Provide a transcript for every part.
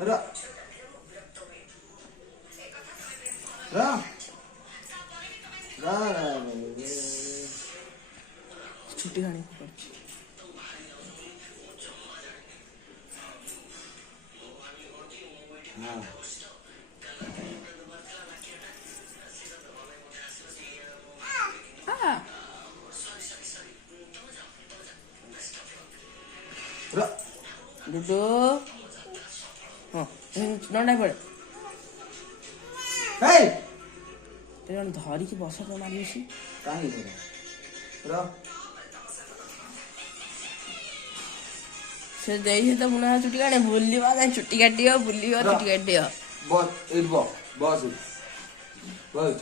रा रा रा छुट्टी खानी हाँ रा डुडू हाँ नॉट पड़े हे तेरे धरी की बस तो मारी सी कहीं नहीं रा से देई तो मुना छुट्टी काटे बुलिवा जाय छुट्टी काटियो बुलिवा छुट्टी काटियो बस इट बस बस बस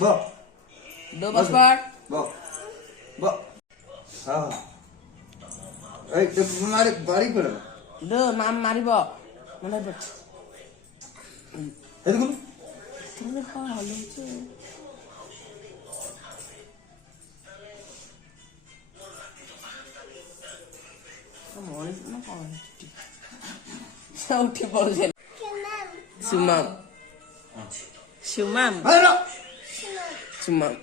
बस दो बस पर बस बस हाँ ए तो तुम्हारे बारी पर दो माम मारिबो मने बट ए देखो तुमने कहा हलो छे मॉर्निंग ना कौन छुट्टी उठी पड़ से सुमम सुमम अरे सुमम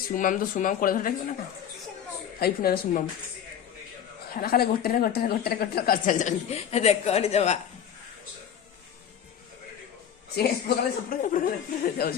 सुमम तो सुमम कोड़े धरे ना हाई पुनः सुमम खाना खाले गोटे कर चल देखो नहीं जमा से पकड़े सब जाओ